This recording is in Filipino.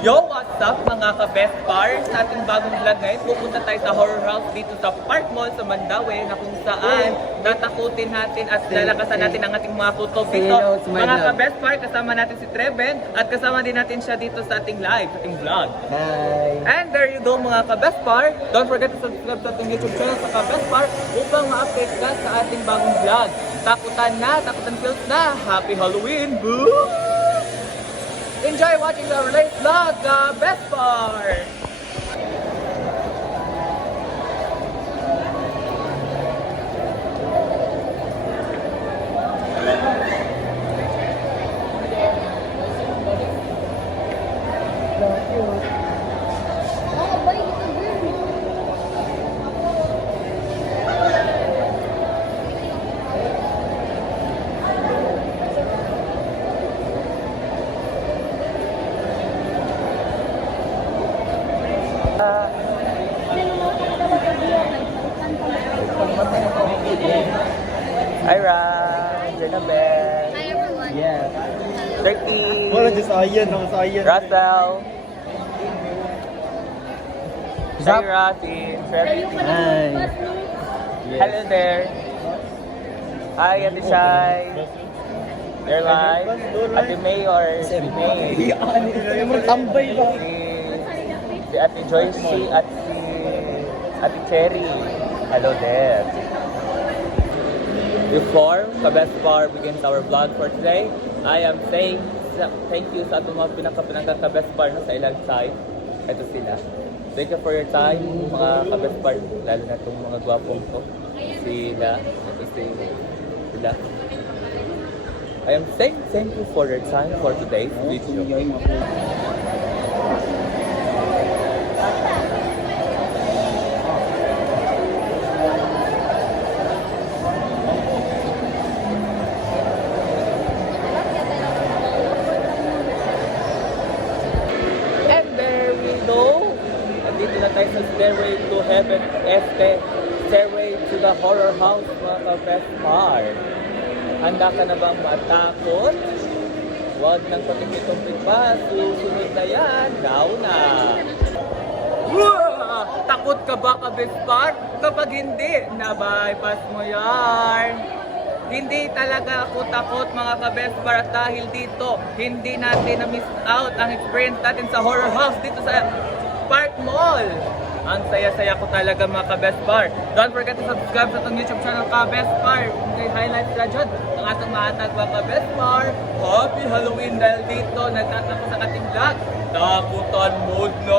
Yo, what's up mga ka-best bars? Sa ating bagong vlog ngayon, pupunta tayo sa horror house dito sa Park Mall sa Mandaue na kung saan tatakutin natin at lalakasan natin ang ating mga kutob dito. Mga ka-best bar, kasama natin si Treven at kasama din natin siya dito sa ating live, sa ating vlog. Hi! And there you go mga ka-best bar. Don't forget to subscribe sa ating YouTube channel sa ka-best bar upang ma-update ka sa ating bagong vlog. Takutan feels na. Happy Halloween! Boo! Enjoy watching our latest vlog, Best Bar! Hi, Ram. You're the best. Hi everyone. Yeah. Turkey. Wala dyan sa ayan, no? Sa ayan. Russell. Zap. Hi, Rafi. Hi. Hello there. Hi, Ate Shai. They're live. Ate May or si May. Tambay ba? Si Ate Joyce at si Ate Cherry. Hello there. Before Ka-Best Bar begins our vlog for today, I am saying thank you sa ating mga pinaka Ka-Best Bar no, sa ilang side. Ito sila. Thank you for your time, mga Ka-Best Bar, lalo na itong mga gwapong to. Sila, ito sila. I am saying thank you for your time for today's video. And there we go. Nandito na tayo sa Stairway to Heaven, Stairway to the Horror House, mga ka-Best Bar. Handa ka na bang matakot? Huwag nang patikit-tumpik pa. Susunod na yan. Now na. Takot ka ba, ka-Best Bar? Kapag hindi, na-bypass mo yan. Hindi talaga ako takot mga ka-Best Bar dahil dito hindi natin na-miss out ang experience natin sa horror house dito sa Park Mall. Ang saya-saya ko talaga mga ka-Best Bar. Don't forget to subscribe sa itong YouTube channel ka-Best Bar. May highlights na dyan ang atong mahatag mga ka-Best Bar. Happy Halloween dahil dito nagtatapos ang ating vlog. Takutan mode na